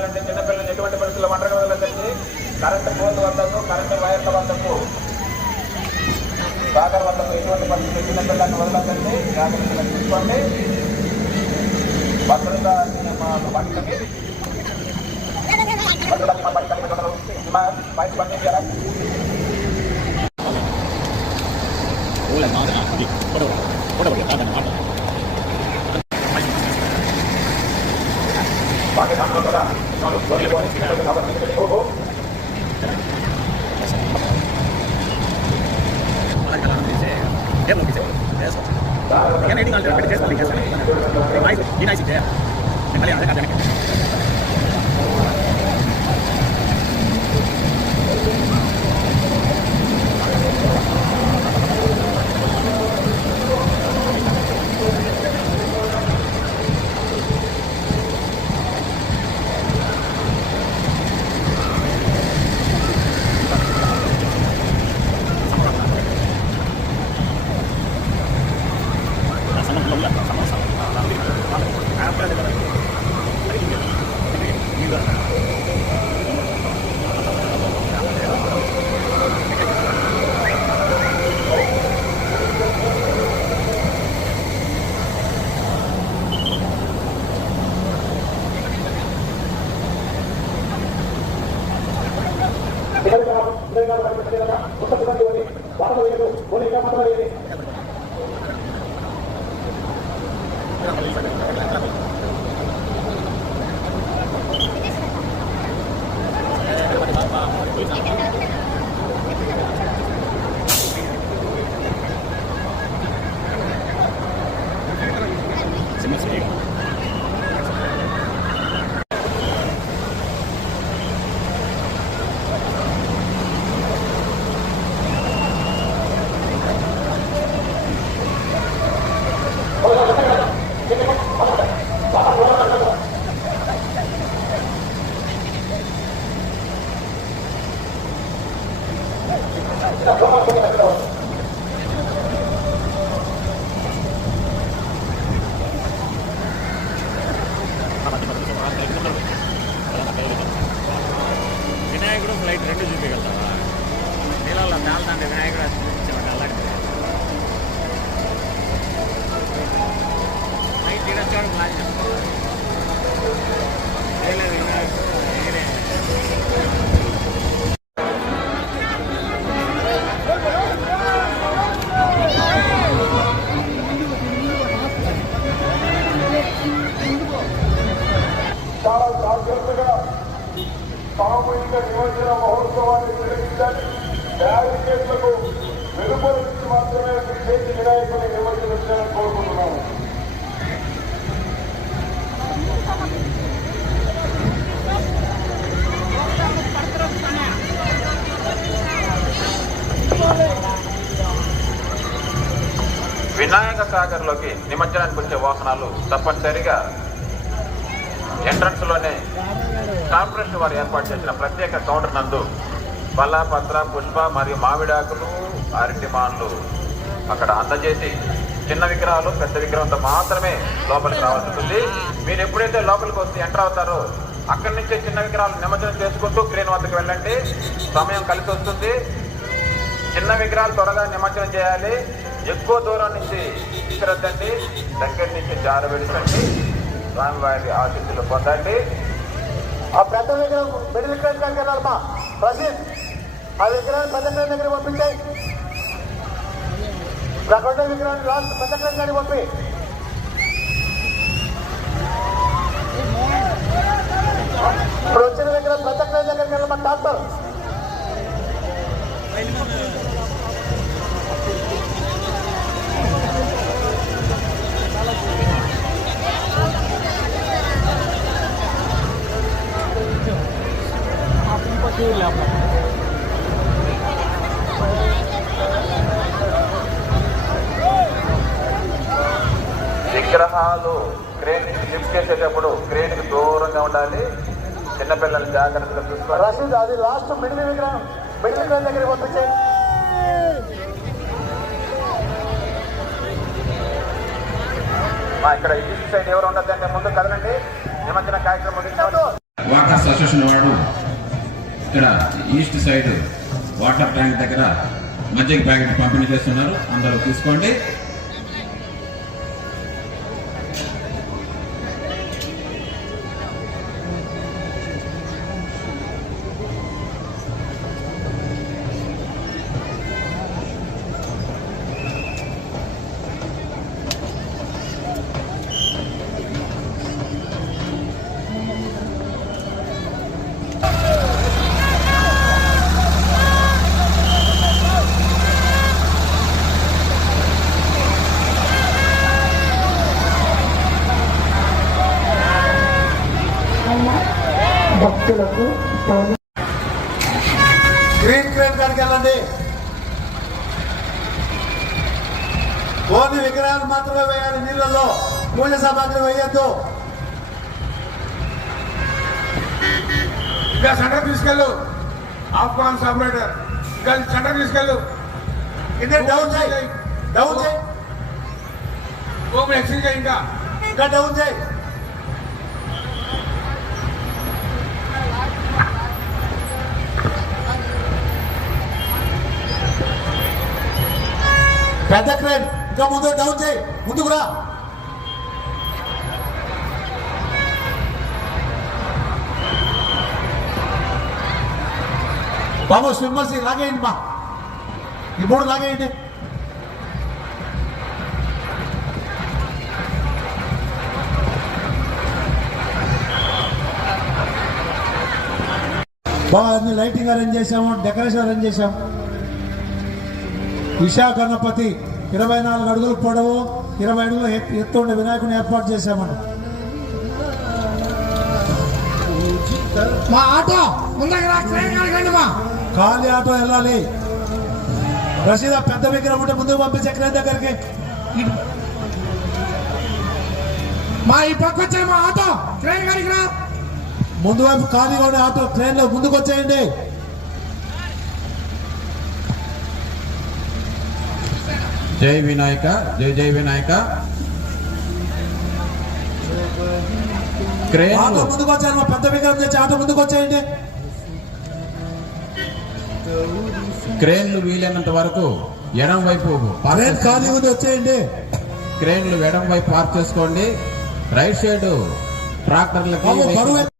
వదలాలంటే చిన్నపిల్లలు ఎటువంటి పరిస్థితుల్లో ఒంటరిగా వదలదండి. కరెంటు పోల్ వద్దకు, కరెంటు వైర్ల వద్దకు, సాగర్ వద్దకు ఎటువంటి పరిస్థితులు చిన్నపిల్లలను వదలదండి. జాగ్రత్తగా చూసుకోండి. భద్రతా బయటకి బయట పండించారా పాకిస్తాన్ కూడా వినాయకుడు ఫ్లైట్ రెండు చూపించగలుగుతావా? నీళ్ళలో తేలుతాంటే వినాయకుడు అల్లాడి ఫ్లైట్ తీరొచ్చాడు ప్లాన్ చేసుకోవాలి. వినాయకుడు ఎగిరే చాలా జాగ్రత్తగా సామూహిక నిమజ్జన మహోత్సవాన్ని నిర్వహించాలి. బ్యారికేడ్లకు వెలుపల నుంచి మాత్రమే చేతి వినాయకుని నిమజ్జనం చేయాలని కోరుకుంటున్నాము. వినాయక సాగర్లోకి నిమజ్జనానికి వచ్చే వాహనాలు తప్పనిసరిగా ఎంట్రన్స్ లోనే కార్పొరేషన్ వారు ఏర్పాటు చేసిన ప్రత్యేక కౌంటర్ నందు బల్లపత్ర, పుష్ప మరియు మామిడాకులు, అరటి మాన్లు అక్కడ అందజేసి చిన్న విగ్రహాలు పెద్ద విగ్రహంతో మాత్రమే లోపలికి రావాల్సి ఉంటుంది. మీరు ఎప్పుడైతే లోపలికి వస్తే ఎంటర్ అవుతారో అక్కడి నుంచే చిన్న విగ్రహాలు నిమజ్జనం చేసుకుంటూ క్రేన్ వద్దకు వెళ్ళండి. సమయం కలిసి వస్తుంది. చిన్న విగ్రహాలు త్వరగా నిమజ్జనం చేయాలి. ఎక్కువ దూరం నుంచి విసిరద్దండి. దగ్గర నుంచి జారబెట్టండి. స్వామివారి ఆశీస్సులు పొందండి. ఆ పెద్ద విగ్రహం మిడిల్ క్రేన్ దగ్గర వెళ్ళాలమ్మా. ప్రసీద్ ఆ విగ్రహాన్ని పెద్ద క్రేన్ దగ్గర పంపించాయి. ప్రకొండ విగ్రహాన్ని లాస్ట్ పెద్ద క్రేన్ దగ్గర పంపి. ఇప్పుడు వచ్చిన విగ్రహం పెద్ద క్రేన్ దగ్గరికి వెళ్ళమా డాక్టర్. విగ్రహాలు క్రేన్ నుంచి లిఫ్ట్ చేసేటప్పుడు క్రేన్ కి దూరంగా ఉండాలి. చిన్నపిల్లలు జాగ్రత్తగా చూసుకోవాలి. రసీద్ అది లాస్ట్ మిడిల్ విగ్రహం మిడిల్ క్రేన్ దగ్గరికి పంపించాయి. ఇక్కడ ఈ సైడ్ ఎవరు ఉండదండి. ముందు కదలండి. నిమజ్జన కార్యక్రమం అసోసియేషన్ వాడు ఇక్కడ ఈస్ట్ సైడ్ వాటర్ ట్యాంక్ దగ్గర మజ్జిగ ప్యాకెట్ పంపిణీ చేస్తున్నారు. అందరూ తీసుకోండి. భక్తులకు గ్రీన్ క్రేన్ కాడికి వెళ్ళండి. ఓన్లీ విగ్రహాలు మాత్రమే వేయాలి. నీళ్ళలో పూజ సామాగ్రి వేయద్దు. ఇంకా సెంటర్ తీసుకెళ్ళు. ఆఫ్ఘాన్ సపరేటర్ ఇంకా సెంటర్ తీసుకెళ్ళు. ఇదే డౌన్ చేయి, డౌన్ చేయి, గోపురం ఎక్స్చేంజ్ చేయి. ఇంకా డౌన్ చేయి. పెద్ద క్రేన్ ఇంకా ముందు డౌన్ చేయి, ముందుకు రా. బాబు స్విమ్మర్స్ లాగేయండి, మా ఈ మూడు లాగేయండి. బాగా అన్ని లైటింగ్ అరేంజ్ చేసాము, డెకరేషన్ అరేంజ్ చేసాము. విశాఖ గణపతి 24 అడుగులు పొడవు, 20 అడుగులు ఎత్తు ఉండే వినాయకుని ఏర్పాటు చేశామని. మా ఆటో ముందుకు ఖాళీ ఆటో వెళ్ళాలి. రసీద పెద్ద విగ్రహం ఉంటే ముందుకు పంపించే క్రేన్ దగ్గరికి. మా ఈ పక్క వచ్చే మా ఆటో ట్రైన్ గారికి రా. ముందు వైపు ఖాళీగా ఉండే ఆటో ట్రైన్ లో ముందుకు వచ్చేయండి. జై వినాయక, జై జై వినాయక. ఆటో ముందుకు వచ్చారు. మా పెద్ద విగ్రహం తెచ్చి ఆటో ముందుకు వచ్చేయండి. క్రేన్లు వీలైనంత వరకు ఎడం వైపు ట్రైన్ ఖాళీ ఉంది, వచ్చేయండి. క్రేన్లు ఎడం వైపు పార్క్ చేసుకోండి. Right side ట్రాక్టర్లకి